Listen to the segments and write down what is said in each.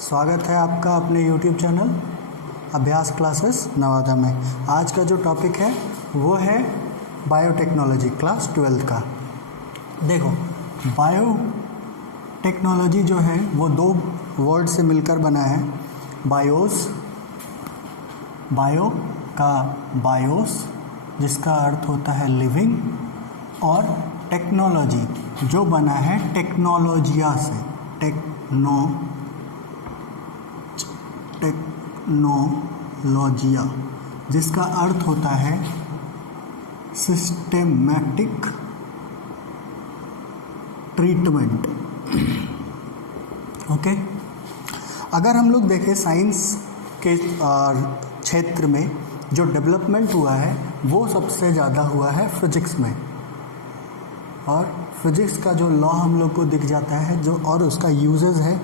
स्वागत है आपका अपने YouTube चैनल अभ्यास क्लासेस नवादा में। आज का जो टॉपिक है वो है बायोटेक्नोलॉजी क्लास 12 का। देखो, बायोटेक्नोलॉजी जो है वो दो वर्ड से मिलकर बना है। बायोस, बायो का बायोस जिसका अर्थ होता है लिविंग, और टेक्नोलॉजी जो बना है टेक्नोलॉजिया से, टेक्नोलॉजिया जिसका अर्थ होता है सिस्टेमैटिक ट्रीटमेंट। ओके, अगर हम लोग देखें साइंस के क्षेत्र में जो डेवलपमेंट हुआ है वो सबसे ज़्यादा हुआ है फिजिक्स में, और फिजिक्स का जो लॉ हम लोग को दिख जाता है जो, और उसका यूजेस है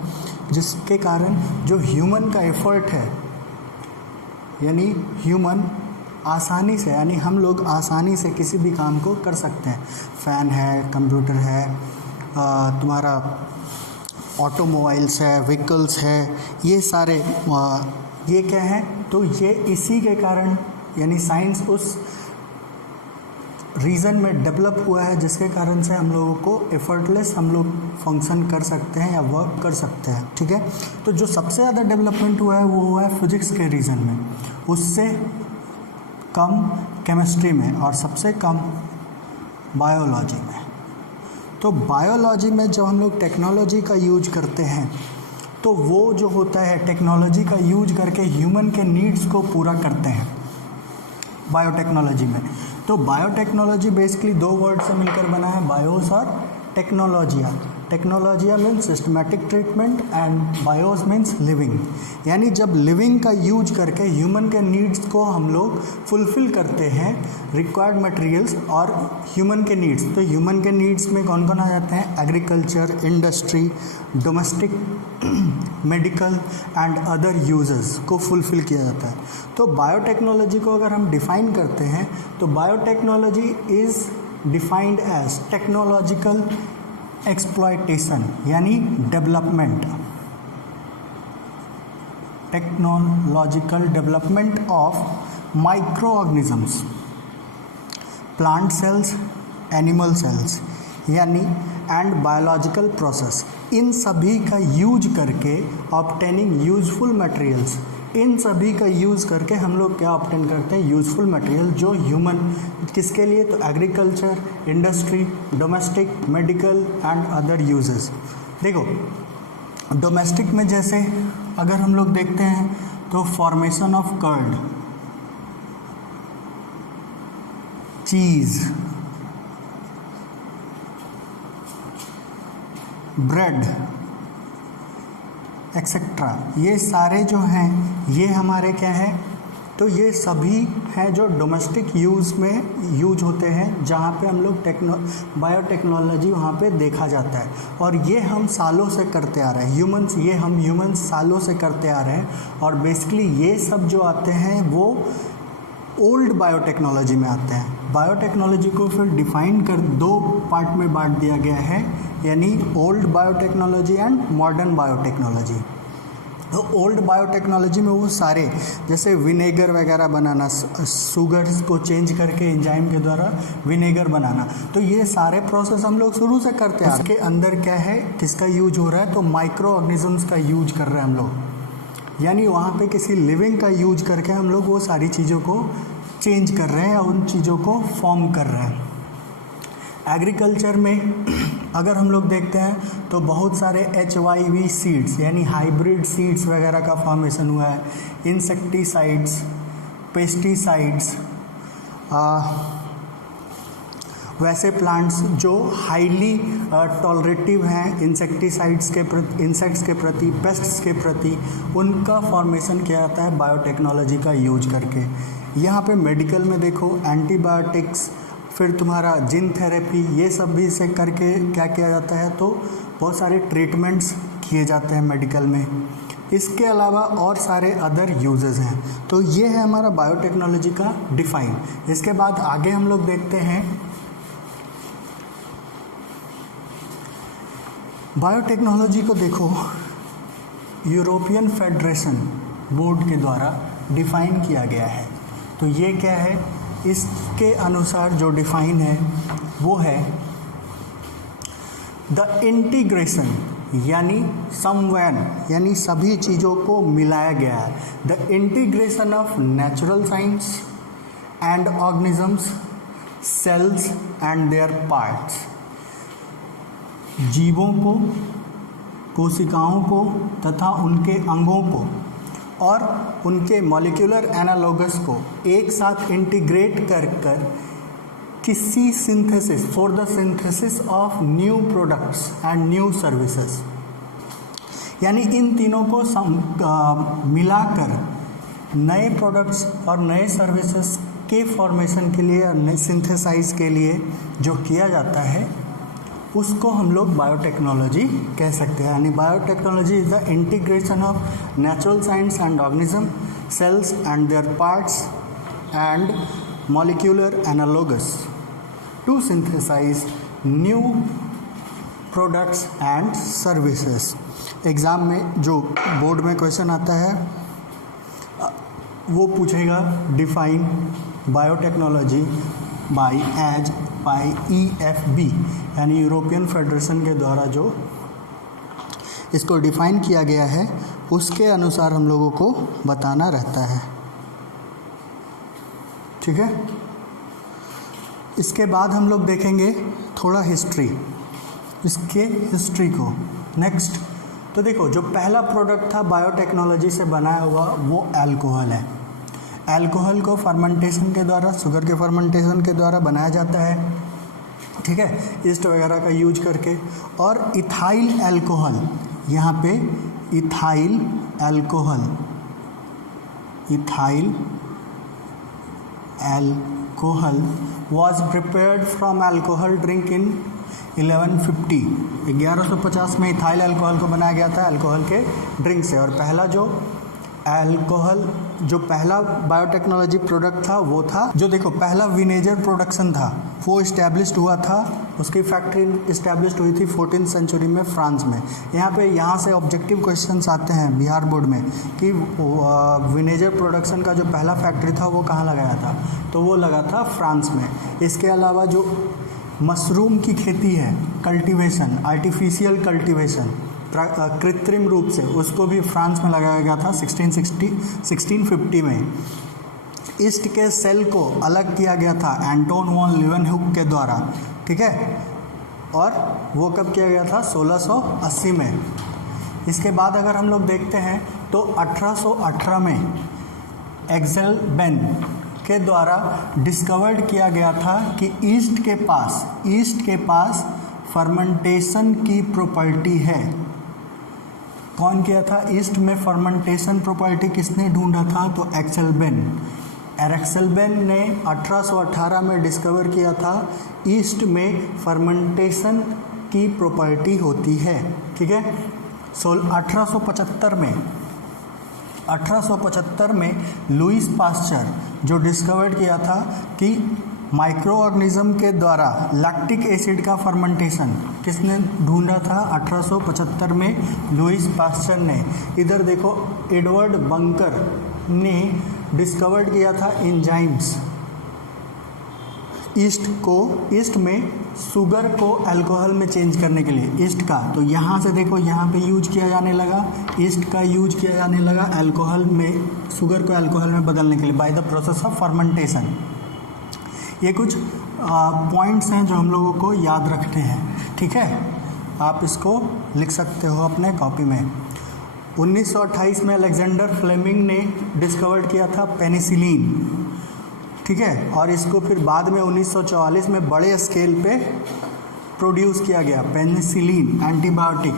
जिसके कारण जो ह्यूमन का एफर्ट है, यानी ह्यूमन आसानी से, यानी हम लोग आसानी से किसी भी काम को कर सकते हैं। फ़ैन है, कंप्यूटर है, तुम्हारा ऑटोमोबाइल्स है, व्हीकल्स है, ये सारे ये क्या है, तो ये इसी के कारण, यानी साइंस उस रीज़न में डेवलप हुआ है जिसके कारण से हम लोगों को एफर्टलेस हम लोग फंक्शन कर सकते हैं या वर्क कर सकते हैं। ठीक है, तो जो सबसे ज़्यादा डेवलपमेंट हुआ है वो हुआ है फिजिक्स के रीज़न में, उससे कम केमिस्ट्री में, और सबसे कम बायोलॉजी में। तो बायोलॉजी में जब हम लोग टेक्नोलॉजी का यूज करते हैं तो वो जो होता है टेक्नोलॉजी का यूज करके ह्यूमन के नीड्स को पूरा करते हैं बायोटेक्नोलॉजी में। तो बायोटेक्नोलॉजी बेसिकली दो वर्ड से मिलकर बना है, बायोस और technologia. Technologia means systematic treatment and bios means living, यानी जब लिविंग का यूज करके ह्यूमन के नीड्स को हम लोग फुलफ़िल करते हैं, रिक्वायर्ड मटेरियल्स और ह्यूमन के नीड्स। तो ह्यूमन के नीड्स में कौन कौन आ जाते हैं? Agriculture, industry, domestic, medical and other uses को फुलफ़िल किया जाता है। तो बायोटेक्नोलॉजी को अगर हम डिफ़ाइन करते हैं तो biotechnology is defined as technological exploitation, यानी development, technological development of micro organisms, plant cells, animal cells, यानी एंड बायोलॉजिकल प्रोसेस, इन सभी का यूज करके ऑब्टेनिंग यूजफुल मटेरियल्स, इन सभी का यूज़ करके हम लोग क्या ऑब्टेन करते हैं? यूज़फुल मटेरियल जो ह्यूमन, किसके लिए? तो agriculture, industry, domestic, medical and other uses. देखो, डोमेस्टिक में जैसे अगर हम लोग देखते हैं तो formation of curd, cheese, bread etcetera, ये सारे जो हैं ये हमारे क्या है? तो ये सभी हैं जो डोमेस्टिक यूज़ में यूज होते हैं, जहाँ पे हम लोग बायोटेक्नोलॉजी वहाँ पे देखा जाता है, और ये हम सालों से करते आ रहे हैं ह्यूमंस, ये हम ह्यूमंस सालों से करते आ रहे हैं। और बेसिकली ये सब जो आते हैं वो ओल्ड बायोटेक्नोलॉजी में आते हैं। बायोटेक्नोलॉजी को फिर डिफाइन कर दो पार्ट में बांट दिया गया है, यानी old biotechnology and modern biotechnology. तो ओल्ड बायोटेक्नोलॉजी में वो सारे, जैसे विनेगर वगैरह बनाना, शुगर्स को चेंज करके एंजाइम के द्वारा विनेगर बनाना, तो ये सारे प्रोसेस हम लोग शुरू से करते हैं। उसके अंदर क्या है, किसका यूज हो रहा है? तो माइक्रो ऑर्गेनिजम्स का यूज कर रहे हैं हम लोग, यानी वहाँ पे किसी लिविंग का यूज करके हम लोग वो सारी चीज़ों को चेंज कर रहे हैं, उन चीज़ों को फॉर्म कर रहे हैं। एग्रीकल्चर में अगर हम लोग देखते हैं तो बहुत सारे HYV सीड्स, यानी हाइब्रिड सीड्स वगैरह का फॉर्मेशन हुआ है। इंसेक्टिसाइड्स, पेस्टिसाइड्स, वैसे प्लांट्स जो हाईली टॉलरेटिव हैं इंसेक्टिसाइड्स के प्रति, इंसेक्ट्स के प्रति, पेस्ट्स के प्रति, उनका फॉर्मेशन किया जाता है बायोटेक्नोलॉजी का यूज करके। यहाँ पे मेडिकल में देखो एंटीबायोटिक्स, फिर तुम्हारा जीन थेरेपी, ये सब भी से करके क्या किया जाता है? तो बहुत सारे ट्रीटमेंट्स किए जाते हैं मेडिकल में। इसके अलावा और सारे अदर यूजेस हैं। तो ये है हमारा बायोटेक्नोलॉजी का डिफाइन। इसके बाद आगे हम लोग देखते हैं बायोटेक्नोलॉजी को। देखो, यूरोपियन फेडरेशन बोर्ड के द्वारा डिफाइन किया गया है। तो ये क्या है, इसके अनुसार जो डिफाइन है वो है द इंटीग्रेशन, यानी समवन, यानी सभी चीज़ों को मिलाया गया है। The integration of natural science and organisms, cells and their parts, जीवों को, कोशिकाओं को तथा उनके अंगों को और उनके मॉलिक्यूलर एनालॉगस को एक साथ इंटीग्रेट कर किसी synthesis, for the synthesis of new products and new services, यानी इन तीनों को मिलाकर नए प्रोडक्ट्स और नए सर्विसेज के फॉर्मेशन के लिए, नए सिंथेसाइज के लिए जो किया जाता है उसको हम लोग बायोटेक्नोलॉजी कह सकते हैं। यानी biotechnology is the integration of natural science and organism, cells and their parts and molecular analogues to synthesize new products and services. Exam में जो बोर्ड में क्वेश्चन आता है वो पूछेगा डिफाइन बायोटेक्नोलॉजी बाय EFB, यानी यूरोपियन फेडरेशन के द्वारा जो इसको डिफाइन किया गया है उसके अनुसार हम लोगों को बताना रहता है। ठीक है, इसके बाद हम लोग देखेंगे थोड़ा हिस्ट्री, इसके हिस्ट्री को। नेक्स्ट तो देखो, जो पहला प्रोडक्ट था बायोटेक्नोलॉजी से बनाया हुआ वो अल्कोहल है। अल्कोहल को फर्मेंटेशन के द्वारा, शुगर के फर्मेंटेशन के द्वारा बनाया जाता है, ठीक है, ईस्ट वगैरह का यूज करके। और इथाइल अल्कोहल, यहाँ पे ethyl alcohol, ethyl alcohol was prepared from alcohol drink in 1150 में इथाइल अल्कोहल को बनाया गया था अल्कोहल के ड्रिंक से। और पहला जो अल्कोहल, जो पहला बायोटेक्नोलॉजी प्रोडक्ट था वो था, जो देखो पहला विनेगर प्रोडक्शन था वो इस्टेब्लिश्ड हुआ था, उसकी फैक्ट्री इस्टेब्लिश्ड हुई थी 14th सेंचुरी में फ्रांस में। यहाँ से ऑब्जेक्टिव क्वेश्चंस आते हैं बिहार बोर्ड में कि विनेगर प्रोडक्शन का जो पहला फैक्ट्री था वो कहाँ लगाया था, तो वो लगा था फ्रांस में। इसके अलावा जो मशरूम की खेती है, कल्टीवेशन, आर्टिफिशियल कल्टीवेशन, कृत्रिम रूप से, उसको भी फ्रांस में लगाया गया था 1650 में। ईस्ट के सेल को अलग किया गया था एंटोन वॉन लीवेनहुक के द्वारा, ठीक है, और वो कब किया गया था, 1680 में। इसके बाद अगर हम लोग देखते हैं तो 1818 में एक्सेल बेन के द्वारा डिस्कवर्ड किया गया था कि ईस्ट के पास फर्मेंटेशन की प्रॉपर्टी है। कौन किया था, ईस्ट में फर्मेंटेशन प्रॉपर्टी किसने ढूंढा था, तो एक्सेल बेन ने 1818 में डिस्कवर किया था ईस्ट में फर्मेंटेशन की प्रॉपर्टी होती है, ठीक है। 1875 में लुईस पास्चर जो डिस्कवर किया था कि माइक्रो ऑर्गेनिज्म के द्वारा लैक्टिक एसिड का फर्मेंटेशन किसने ढूंढा था, 1875 में लुईस पास्चर ने। इधर देखो एडवर्ड बंकर ने डिस्कवर्ड किया था एंजाइम्स, ईस्ट में शुगर को अल्कोहल में चेंज करने के लिए ईस्ट का, तो यहाँ से देखो यहाँ पे यूज किया जाने लगा, ईस्ट का यूज किया जाने लगा अल्कोहल में, शुगर को अल्कोहल में बदलने के लिए by the process of fermentation. ये कुछ पॉइंट्स हैं जो हम लोगों को याद रखने हैं, ठीक है, आप इसको लिख सकते हो अपने कॉपी में। 1928 में अलेक्जेंडर फ्लेमिंग ने डिस्कवर्ड किया था पेनिसिलिन, ठीक है, और इसको फिर बाद में 1944 में बड़े स्केल पे प्रोड्यूस किया गया पेनिसिलिन, एंटीबायोटिक,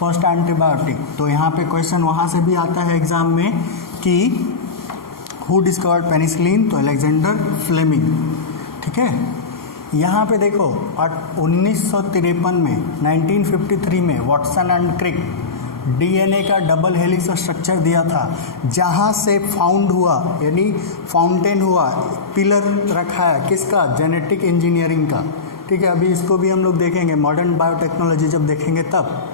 फर्स्ट एंटीबायोटिक। तो यहाँ पे क्वेश्चन वहाँ से भी आता है एग्ज़ाम में कि हु डिस्कवर्ड पेनिसिलिन, तो अलेक्जेंडर फ्लेमिंग, ठीक है। यहाँ पे देखो 1953 में 1953 में वाटसन एंड क्रिक डीएनए का डबल हेलिक्स स्ट्रक्चर दिया था, जहाँ से फाउंड हुआ, यानी फाउंटेन हुआ, पिलर रखा है किसका, जेनेटिक इंजीनियरिंग का, ठीक है। अभी इसको भी हम लोग देखेंगे, मॉडर्न बायोटेक्नोलॉजी जब देखेंगे तब।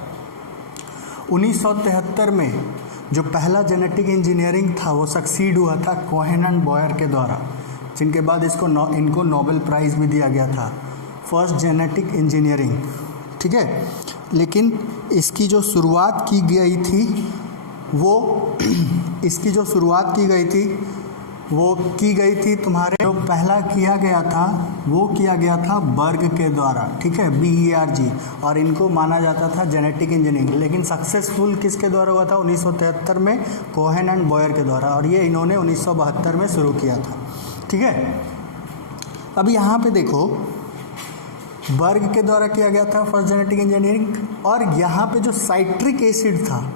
1973 में जो पहला जेनेटिक इंजीनियरिंग था वो सक्सीड हुआ था कोहेन एंड बॉयर के द्वारा, जिनके बाद इनको नोबेल प्राइज़ भी दिया गया था, फर्स्ट जेनेटिक इंजीनियरिंग, ठीक है। लेकिन इसकी जो शुरुआत की गई थी वो की गई थी तुम्हारे, जो पहला किया गया था वो किया गया था बर्ग के द्वारा, ठीक है, BERG, और इनको माना जाता था जेनेटिक इंजीनियरिंग। लेकिन सक्सेसफुल किसके द्वारा हुआ था? 1973 में कोहेन एंड बॉयर के द्वारा, और ये इन्होंने 1972 में शुरू किया था, ठीक है। अब यहाँ पे देखो, बर्ग के द्वारा किया गया था फर्स्ट जेनेटिक इंजीनियरिंग, और यहाँ पे जो साइट्रिक एसिड था,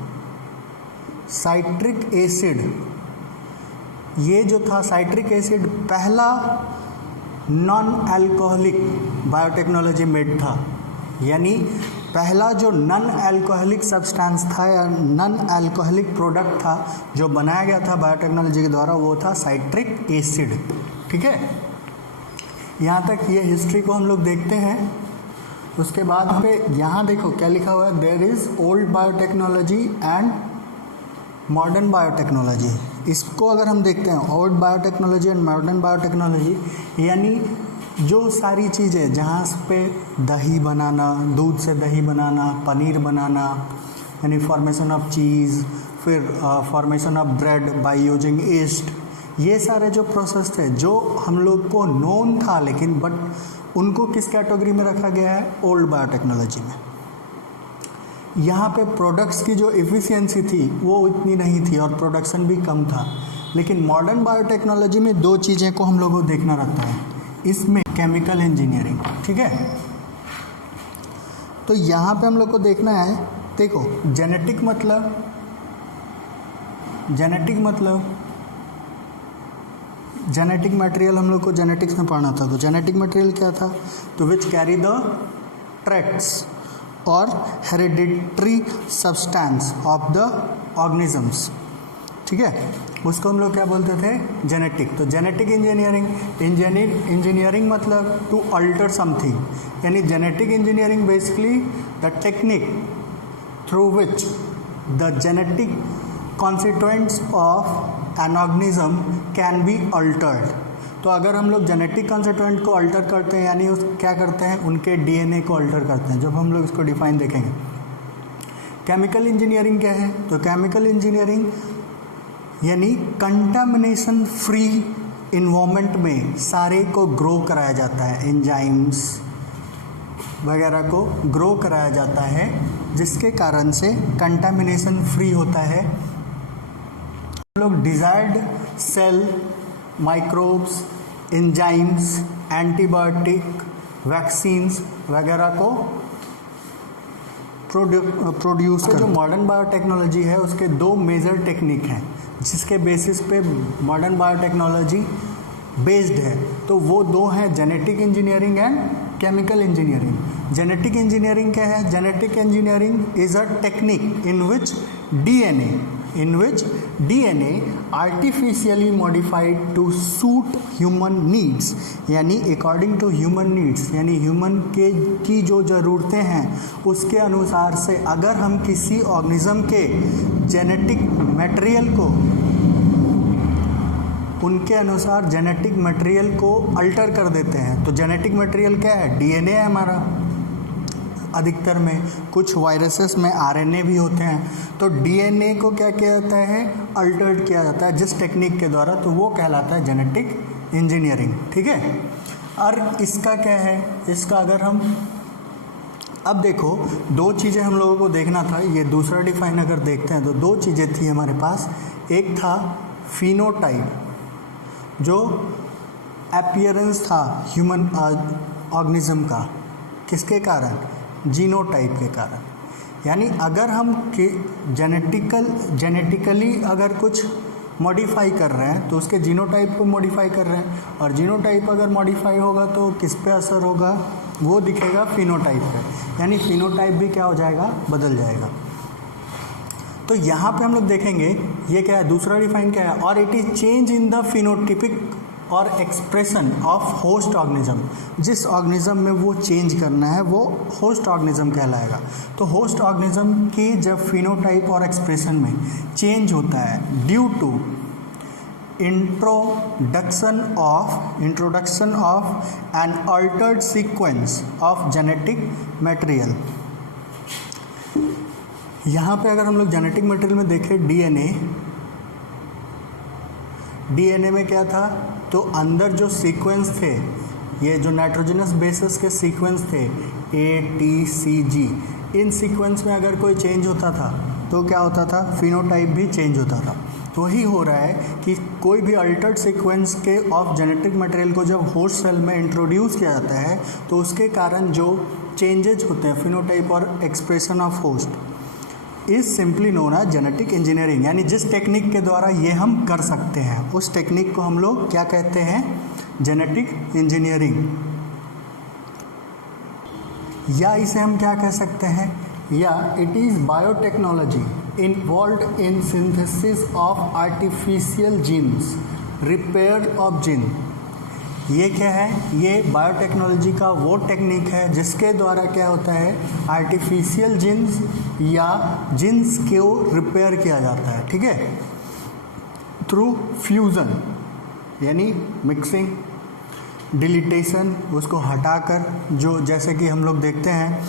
साइट्रिक एसिड, ये जो था साइट्रिक एसिड पहला नॉन अल्कोहलिक बायोटेक्नोलॉजी मेड था, यानी पहला जो नॉन अल्कोहलिक सब्सटेंस था या नॉन अल्कोहलिक प्रोडक्ट था जो बनाया गया था बायोटेक्नोलॉजी के द्वारा, वो था साइट्रिक एसिड, ठीक है। यहाँ तक ये हिस्ट्री को हम लोग देखते हैं। उसके बाद पे यहाँ देखो क्या लिखा हुआ है, there is old biotechnology and modern biotechnology. इसको अगर हम देखते हैं, old biotechnology and modern biotechnology, यानी जो सारी चीज़ें जहाँ पे दही बनाना, दूध से दही बनाना, पनीर बनाना, यानी फॉर्मेशन ऑफ चीज़, फिर formation of bread by using east, ये सारे जो प्रोसेस थे जो हम लोग को नोन था, लेकिन बट उनको किस कैटेगरी में रखा गया है? ओल्ड बायोटेक्नोलॉजी में। यहाँ पे प्रोडक्ट्स की जो एफिशिएंसी थी वो इतनी नहीं थी और प्रोडक्शन भी कम था। लेकिन मॉडर्न बायोटेक्नोलॉजी में दो चीज़ें को हम लोगों को देखना रहता है, इसमें केमिकल इंजीनियरिंग, ठीक है। तो यहाँ पे हम लोग को देखना है, देखो जेनेटिक मटेरियल हम लोग को जेनेटिक्स में पढ़ना था। तो जेनेटिक मटेरियल क्या था? तो विच कैरी द ट्रैट्स और hereditary substance of the organisms, ठीक है, उसको हम लोग क्या बोलते थे? जेनेटिक। तो जेनेटिक इंजीनियरिंग मतलब टू अल्टर समथिंग, यानी genetic engineering basically the technique through which the genetic constituents of an organism can be altered. तो अगर हम लोग जेनेटिक कॉन्स्टिट्यूएंट को अल्टर करते हैं, यानी उस क्या करते हैं? उनके DNA को अल्टर करते हैं। जब हम लोग इसको डिफाइन देखेंगे। केमिकल इंजीनियरिंग क्या है? तो केमिकल इंजीनियरिंग यानी कंटामिनेशन फ्री इन्वायरमेंट में सारे को ग्रो कराया जाता है, एंजाइम्स वगैरह को ग्रो कराया जाता है, जिसके कारण से कंटामिनेशन फ्री होता है। हम लोग desired cell, microbes, enzymes, antibiotic, vaccines वगैरह को प्रोड्यूस कर। जो मॉडर्न बायोटेक्नोलॉजी है उसके दो मेजर टेक्निक हैं जिसके बेसिस पे मॉडर्न बायोटेक्नोलॉजी बेस्ड है। तो वो दो हैं, genetic engineering and chemical engineering. Genetic engineering क्या है? Genetic engineering is a technique in which DNA artificially modified to suit human needs, यानी according to human needs, यानी ह्यूमन की जो ज़रूरतें हैं उसके अनुसार से अगर हम किसी ऑर्गेनिज्म के जेनेटिक मटेरियल को उनके अनुसार जेनेटिक मटेरियल को अल्टर कर देते हैं। तो जेनेटिक मटेरियल क्या है? DNA है हमारा, अधिकतर में, कुछ वायरसेस में RNA भी होते हैं। तो DNA को क्या किया जाता है? अल्टर्ड किया जाता है जिस टेक्निक के द्वारा, तो वो कहलाता है जेनेटिक इंजीनियरिंग, ठीक है। और इसका क्या है? इसका अगर हम अब देखो, दो चीज़ें हम लोगों को देखना था। ये दूसरा डिफाइन अगर देखते हैं तो दो चीज़ें थी हमारे पास। एक था फिनोटाइप, जो अपीयरेंस था ह्यूमन ऑर्गेनिज्म का, किसके कारण? जीनोटाइप के कारण। यानी अगर हम जेनेटिकली अगर कुछ मॉडिफाई कर रहे हैं तो उसके जीनोटाइप को मॉडिफाई कर रहे हैं, और जीनोटाइप अगर मॉडिफाई होगा तो किस पे असर होगा? वो दिखेगा फिनोटाइप पे, यानी फिनोटाइप भी क्या हो जाएगा? बदल जाएगा। तो यहाँ पे हम लोग देखेंगे ये क्या है, दूसरा डिफाइन क्या है, और it is change in the phenotypic और एक्सप्रेशन ऑफ होस्ट ऑर्गेनिज्म, जिस ऑर्गेनिज्म में वो चेंज करना है वो होस्ट ऑर्गेनिज्म कहलाएगा। तो होस्ट ऑर्गेनिज्म की जब फिनोटाइप और एक्सप्रेशन में चेंज होता है due to introduction of an altered sequence of genetic material. यहाँ पे अगर हम लोग जेनेटिक मटेरियल में देखें डीएनए में क्या था, तो अंदर जो सीक्वेंस थे, ये जो नाइट्रोजनस बेसिस के सीक्वेंस थे ATCG, इन सीक्वेंस में अगर कोई चेंज होता था तो क्या होता था, फिनोटाइप भी चेंज होता था। तो वही हो रहा है कि कोई भी अल्टर्ड सीक्वेंस के ऑफ जेनेटिक मटेरियल को जब होस्ट सेल में इंट्रोड्यूस किया जाता है तो उसके कारण जो चेंजेज होते हैं फिनोटाइप और expression of host is simply known as genetic engineering. यानी जिस टेक्निक के द्वारा ये हम कर सकते हैं उस टेक्निक को हम लोग क्या कहते हैं, जेनेटिक इंजीनियरिंग। या इसे हम क्या कह सकते हैं, या it is biotechnology involve in synthesis of artificial genes, repair of gene. ये क्या है, ये बायोटेक्नोलॉजी का वो टेक्निक है जिसके द्वारा क्या होता है, आर्टिफिशियल जीन्स या जीन्स को रिपेयर किया जाता है, ठीक है, थ्रू फ्यूज़न यानी मिक्सिंग, डिलीटेशन, उसको हटाकर, जो जैसे कि हम लोग देखते हैं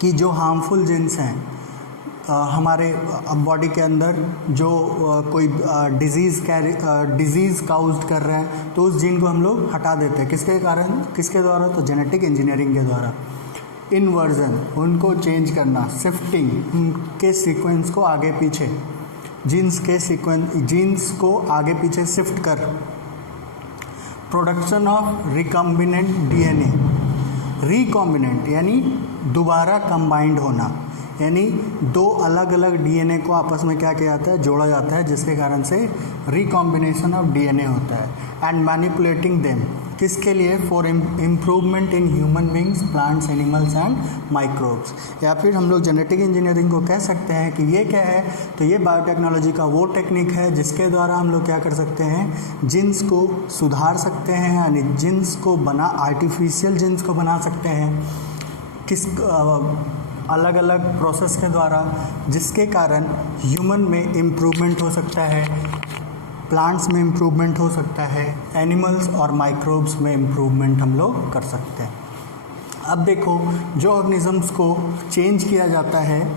कि जो हार्मफुल जीन्स हैं हमारे बॉडी के अंदर, जो कोई डिजीज़ काउज कर रहे हैं, तो उस जीन को हम लोग हटा देते हैं। किसके कारण, किसके द्वारा, तो जेनेटिक इंजीनियरिंग के द्वारा। इन्वर्जन, उनको चेंज करना, शिफ्टिंग, उनके सीक्वेंस को आगे पीछे, जीन्स को आगे पीछे शिफ्ट कर। Production of recombinant DNA, recombinant यानी दोबारा कंबाइंड होना, यानी दो अलग अलग डीएनए को आपस में क्या किया जाता है, जोड़ा जाता है, जिसके कारण से रिकॉम्बिनेशन ऑफ डीएनए होता है। एंड मैनिपुलेटिंग देम, किसके लिए, for improvement in human beings, plants, animals and microbes. या फिर हम लोग जेनेटिक इंजीनियरिंग को कह सकते हैं कि ये क्या है, तो ये बायोटेक्नोलॉजी का वो टेक्निक है जिसके द्वारा हम लोग क्या कर सकते हैं, जीन्स को सुधार सकते हैं, यानी जीन्स को आर्टिफिशियल जीन्स को बना सकते हैं अलग अलग प्रोसेस के द्वारा, जिसके कारण ह्यूमन में इम्प्रूवमेंट हो सकता है, प्लांट्स में इम्प्रूवमेंट हो सकता है, एनिमल्स और माइक्रोब्स में इम्प्रूवमेंट हम लोग कर सकते हैं। अब देखो, जो ऑर्गेनिजम्स को चेंज किया जाता है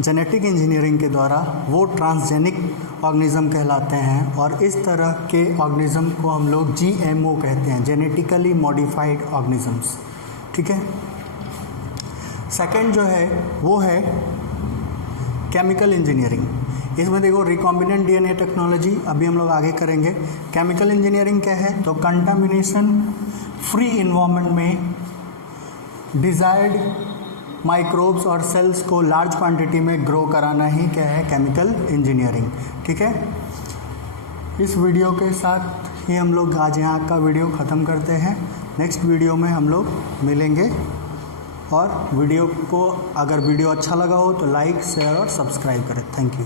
जेनेटिक इंजीनियरिंग के द्वारा वो ट्रांसजेनिक ऑर्गेनिज्म कहलाते हैं, और इस तरह के ऑर्गेनिज्म को हम लोग GMO कहते हैं, जेनेटिकली मॉडिफाइड ऑर्गेनिजम्स, ठीक है। सेकंड जो है वो है केमिकल इंजीनियरिंग। इसमें देखो रिकॉम्बिनेंट डीएनए टेक्नोलॉजी अभी हम लोग आगे करेंगे। केमिकल इंजीनियरिंग क्या है, तो कंटामिनेशन फ्री इन्वायरमेंट में डिजायर्ड माइक्रोब्स और सेल्स को लार्ज क्वांटिटी में ग्रो कराना ही क्या है, केमिकल इंजीनियरिंग, ठीक है। इस वीडियो के साथ ही हम लोग आज यहाँ का वीडियो ख़त्म करते हैं। नेक्स्ट वीडियो में हम लोग मिलेंगे, और वीडियो को अगर वीडियो अच्छा लगा हो तो लाइक, शेयर और सब्सक्राइब करें। Thank you.